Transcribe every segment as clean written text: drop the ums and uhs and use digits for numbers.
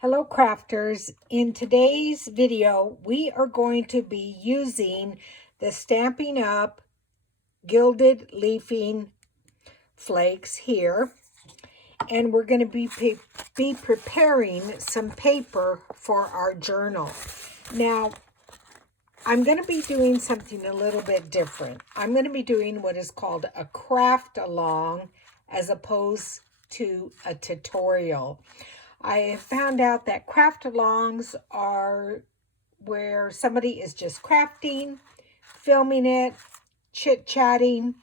Hello crafters, in today's video we are going to be using the Stampin' Up! Gilded Leafing flakes here, and we're going to be preparing some paper for our journal. Now, I'm going to be doing something a little bit different. I'm going to be doing what is called a craft along as opposed to a tutorial. I have found out that craft-alongs are where somebody is just crafting, filming it, chit-chatting,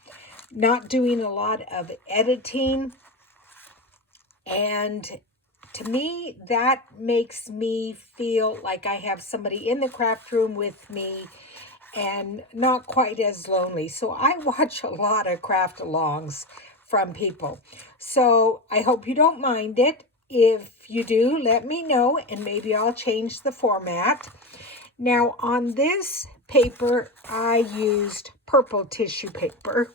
not doing a lot of editing. And to me, that makes me feel like I have somebody in the craft room with me and not quite as lonely. So I watch a lot of craft-alongs from people. So I hope you don't mind it. If you do, let me know, and maybe I'll change the format. Now, on this paper, I used purple tissue paper.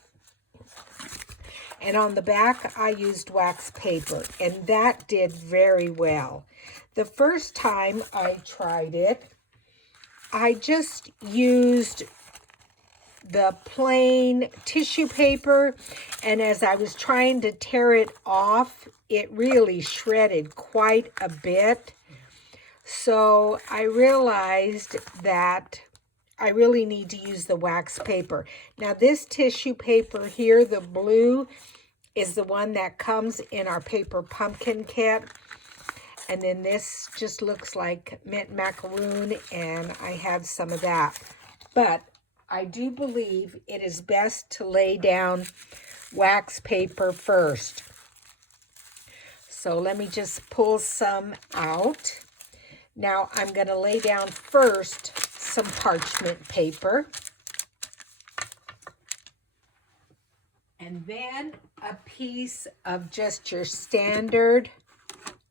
And on the back, I used wax paper, and that did very well. The first time I tried it, I just used the plain tissue paper, and as I was trying to tear it off, it really shredded quite a bit. So I realized that I really need to use the wax paper. Now this tissue paper here, the blue, is the one that comes in our paper pumpkin kit. And then this just looks like mint macaroon, and I have some of that. But I do believe it is best to lay down wax paper first. So let me just pull some out. Now I'm going to lay down first some parchment paper. And then a piece of just your standard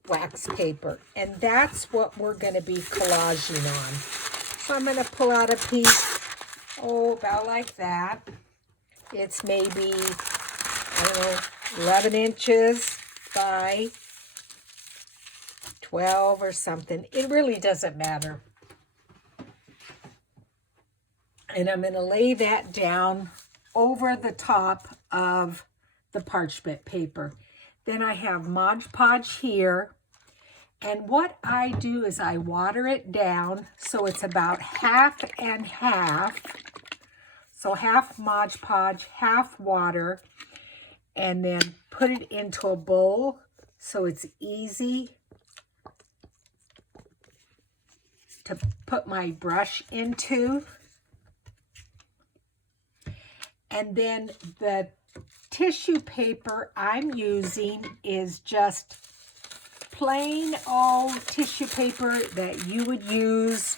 wax paper. And that's what we're going to be collaging on. So I'm going to pull out a piece, about like that. It's maybe, I don't know, 11 inches by 12 or something. It really doesn't matter. And I'm going to lay that down over the top of the parchment paper. Then I have Mod Podge here. And what I do is I water it down so it's about half and half. So half Mod Podge, half water. And then put it into a bowl so it's easy to put my brush into. And then the tissue paper I'm using is just plain old tissue paper that you would use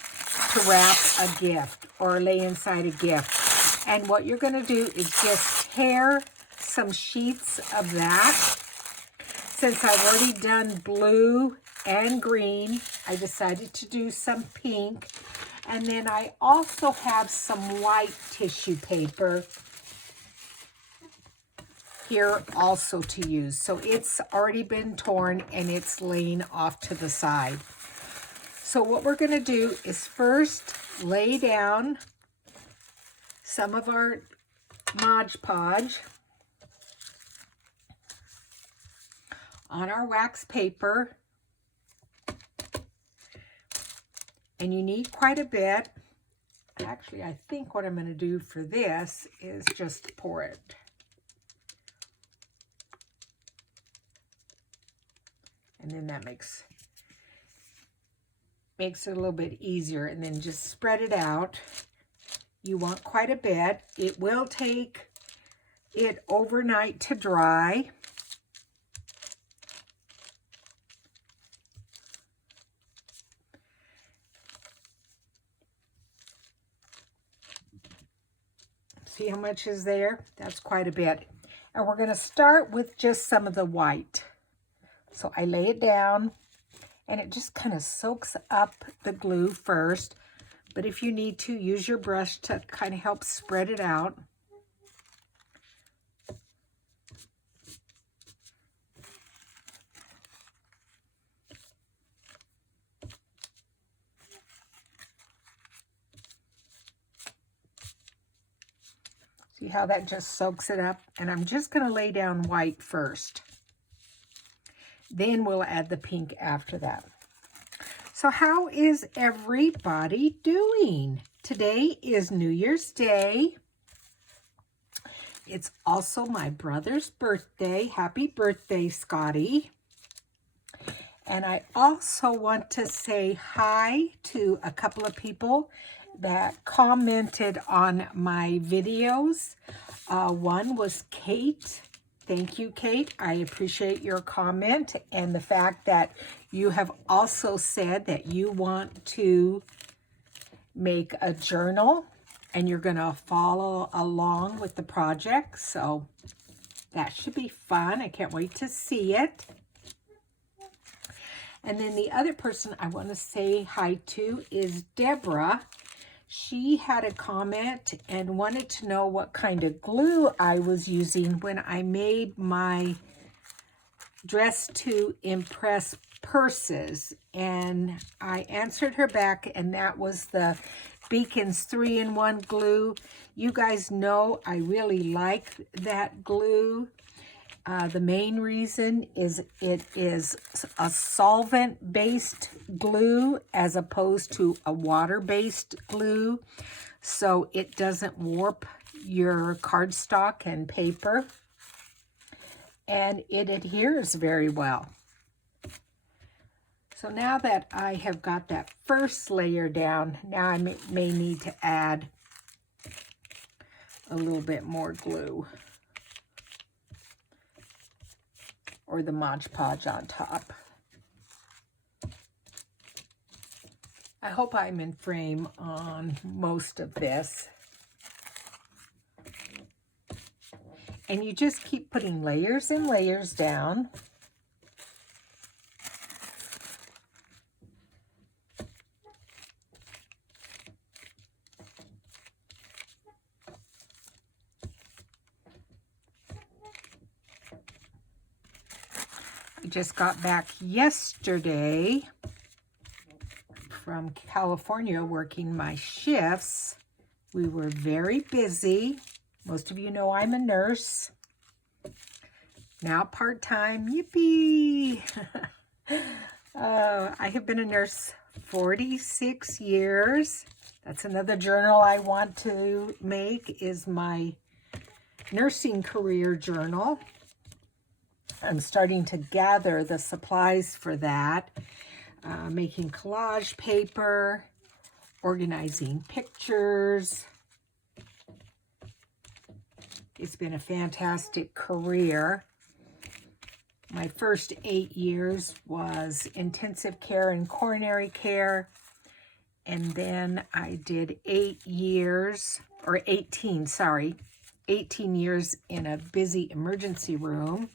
to wrap a gift or lay inside a gift. And what you're going to do is just tear some sheets of that. Since I've already done blue and green, I decided to do some pink. And then I also have some white tissue paper here also to use. So it's already been torn and it's laying off to the side. So what we're going to do is first lay down some of our Mod Podge on our wax paper. And you need quite a bit. Actually, I think what I'm going to do for this is just pour it. And then that makes it a little bit easier. And then just spread it out. You want quite a bit. It will take it overnight to dry. See how much is there? That's quite a bit. And we're going to start with just some of the white. So I lay it down, and it just kind of soaks up the glue first. But if you need to, use your brush to kind of help spread it out. See how that just soaks it up? And I'm just going to lay down white first. Then we'll add the pink after that. So how is everybody doing? Today is New Year's Day. It's also my brother's birthday. Happy birthday, Scotty. And I also want to say hi to a couple of people that commented on my videos. One was Kate. Thank you, Kate. I appreciate your comment and the fact that you have also said that you want to make a journal and you're going to follow along with the project. So that should be fun. I can't wait to see it. And then the other person I want to say hi to is Deborah. She had a comment and wanted to know what kind of glue I was using when I made my Dress to Impress purses. And I answered her back, and that was the Beacons 3-in-1 glue. You guys know I really like that glue. The main reason is it is a solvent-based glue as opposed to a water-based glue, so it doesn't warp your cardstock and paper, and it adheres very well. So now that I have got that first layer down, now I may need to add a little bit more glue, or the Mod Podge on top. I hope I'm in frame on most of this. And you just keep putting layers and layers down. I just got back yesterday from California working my shifts. We were very busy. Most of you know I'm a nurse. Now part-time, yippee! I have been a nurse 46 years. That's another journal I want to make, is my nursing career journal. I'm starting to gather the supplies for that. Making collage paper, organizing pictures. It's been a fantastic career. My first 8 years was intensive care and coronary care. And then I did 18 years in a busy emergency room.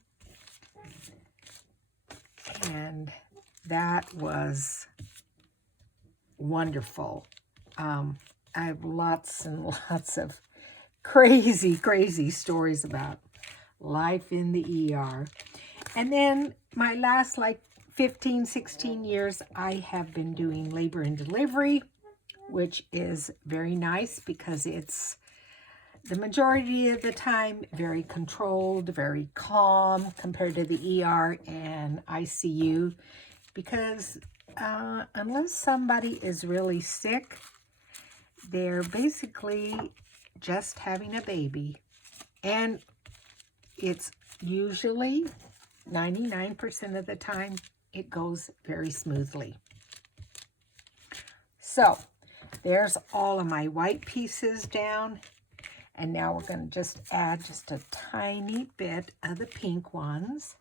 And that was wonderful. I have lots and lots of crazy stories about life in the ER. And then my last 15, 16 years, I have been doing labor and delivery, which is very nice because it's the majority of the time very controlled, very calm compared to the ER and ICU, because unless somebody is really sick, they're basically just having a baby. And it's usually 99% of the time it goes very smoothly. So there's all of my white pieces down. And now we're going to just add just a tiny bit of the pink ones,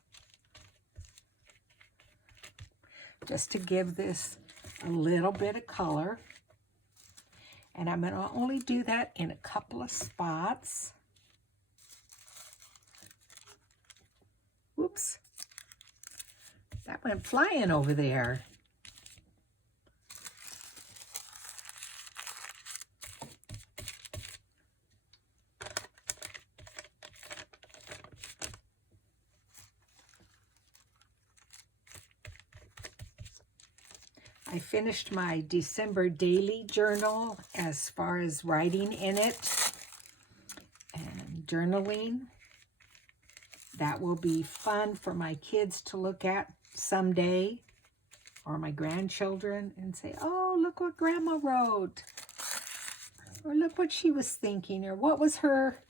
just to give this a little bit of color. And I'm going to only do that in a couple of spots. Whoops. That went flying over there. I finished my December daily journal as far as writing in it. And journaling. That will be fun for my kids to look at someday, or my grandchildren, and say, oh, look what Grandma wrote, or look what she was thinking, or what was her,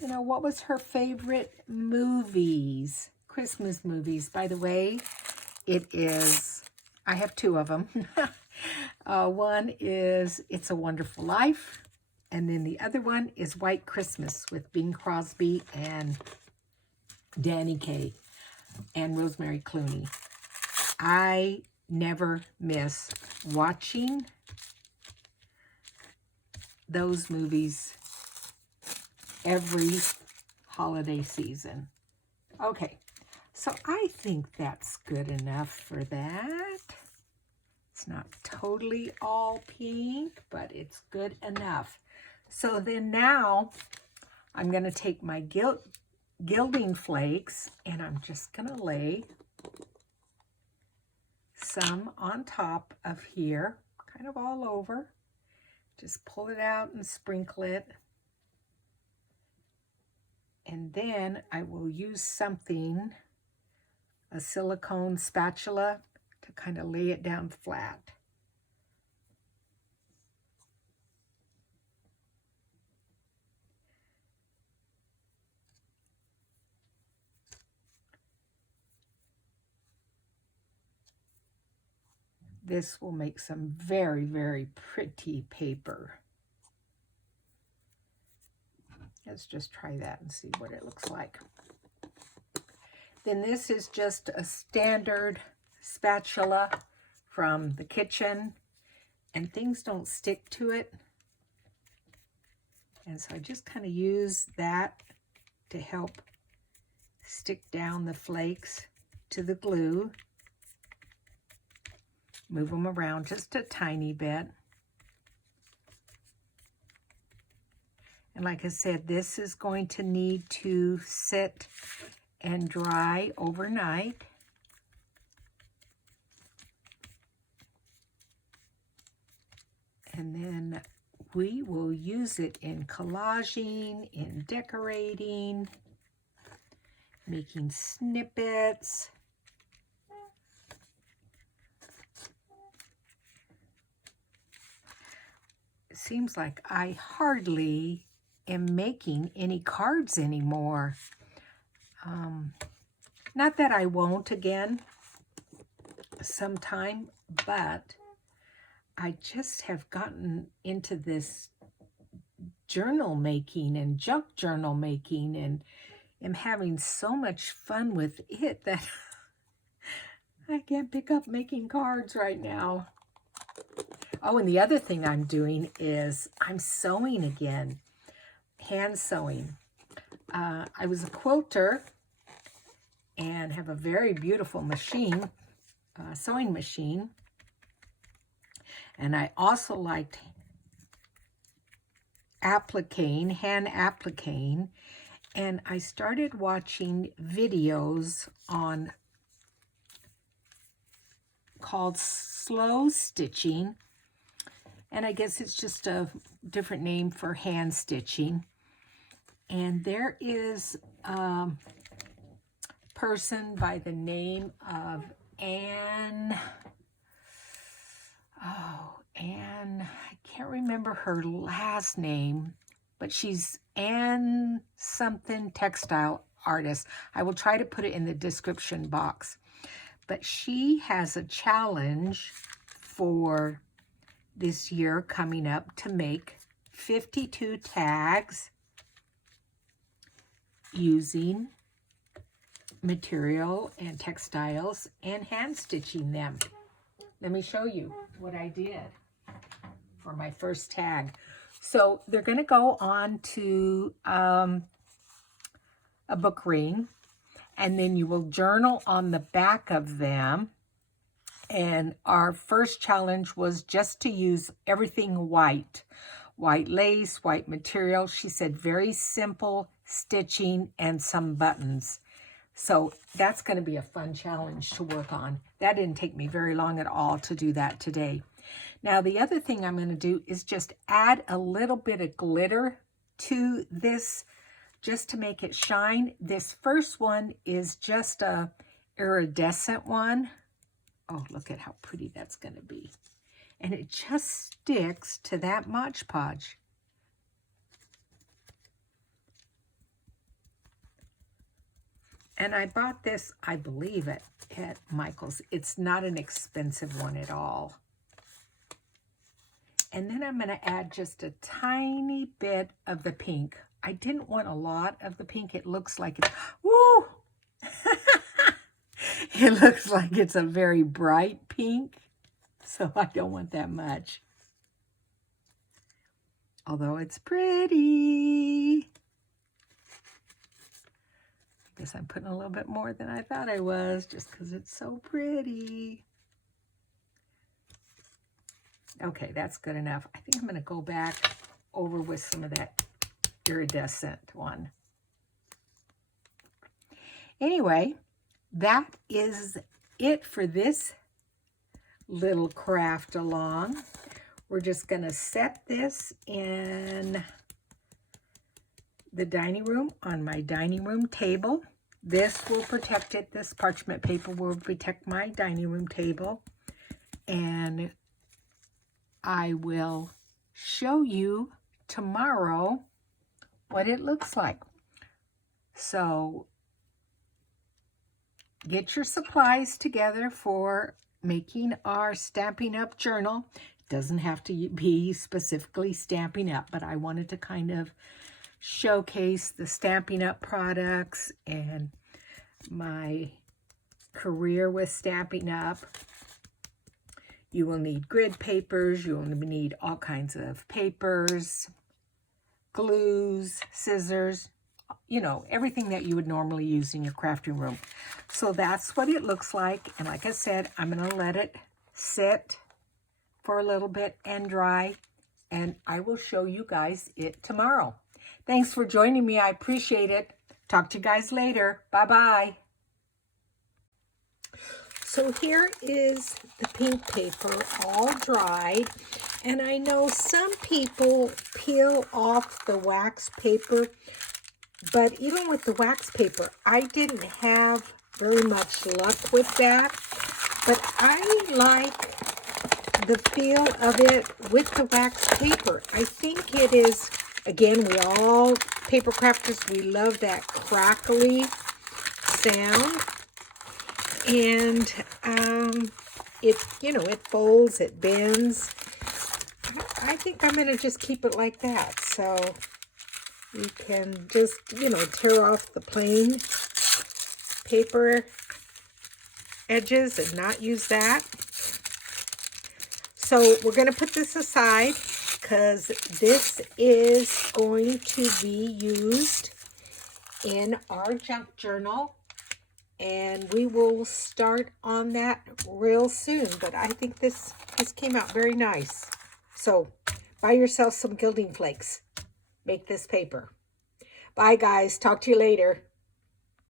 what was her favorite movies, Christmas movies. By the way, I have two of them. One is It's a Wonderful Life, and then the other one is White Christmas with Bing Crosby and Danny Kaye and Rosemary Clooney. I never miss watching those movies every holiday season. Okay, so I think that's good enough for that. It's not totally all pink, but it's good enough. So then now I'm going to take my gilding flakes, and I'm just going to lay some on top of here, kind of all over. Just pull it out and sprinkle it. And then I will use something, a silicone spatula, to kind of lay it down flat. This will make some very, very pretty paper. Let's just try that and see what it looks like. Then this is just a standard spatula from the kitchen, and things don't stick to it. And so I just kind of use that to help stick down the flakes to the glue. Move them around just a tiny bit. And like I said, this is going to need to sit and dry overnight. And then we will use it in collaging, in decorating, making snippets. Seems like I hardly am making any cards anymore. Not that I won't again sometime, but I just have gotten into this journal making and junk journal making, and am having so much fun with it that I can't pick up making cards right now. Oh, and the other thing I'm doing is I'm sewing again, hand sewing. I was a quilter and have a very beautiful machine, sewing machine. And I also liked hand appliquing. And I started watching videos called slow stitching. And I guess it's just a different name for hand stitching. And there is a person by the name of Anne. I can't remember her last name, but she's Anne something textile artist. I will try to put it in the description box. But she has a challenge for this year coming up to make 52 tags using material and textiles and hand stitching them. Let me show you what I did for my first tag. So they're going to go on to a book ring, and then you will journal on the back of them. And our first challenge was just to use everything white lace, white material. She said very simple stitching and some buttons. So that's going to be a fun challenge to work on. That didn't take me very long at all to do that today. Now, the other thing I'm going to do is just add a little bit of glitter to this just to make it shine. This first one is just a iridescent one. Oh, look at how pretty that's going to be. And it just sticks to that Mod Podge. And I bought this, I believe, at Michael's. It's not an expensive one at all. And then I'm going to add just a tiny bit of the pink. I didn't want a lot of the pink. It looks like it's, woo! It looks like it's a very bright pink. So I don't want that much. Although it's pretty. I guess I'm putting a little bit more than I thought I was, just because it's so pretty. Okay, that's good enough. I think I'm going to go back over with some of that iridescent one. Anyway, that is it for this little craft along. We're just going to set this in the dining room on my dining room table. This will protect it. This parchment paper will protect my dining room table. And I will show you tomorrow what it looks like. So get your supplies together for making our Stampin' Up journal. It doesn't have to be specifically Stampin' Up, but I wanted to kind of showcase the Stampin' Up products and my career with Stampin' Up. You will need grid papers. You will need all kinds of papers, glues, scissors, you know, everything that you would normally use in your crafting room. So that's what it looks like. And like I said, I'm going to let it sit for a little bit and dry. And I will show you guys it tomorrow. Thanks for joining me. I appreciate it. Talk to you guys later. Bye-bye. So here is the pink paper all dried, and I know some people peel off the wax paper, but even with the wax paper, I didn't have very much luck with that, but I like the feel of it with the wax paper. I think it is, again, we all, paper crafters, we love that crackly sound. And it, you know, it folds, it bends. I think I'm going to just keep it like that. So you can just, you know, tear off the plain paper edges and not use that. So we're going to put this aside because this is going to be used in our junk journal. And we will start on that real soon. But I think this came out very nice. So buy yourself some gilding flakes. Make this paper. Bye, guys. Talk to you later.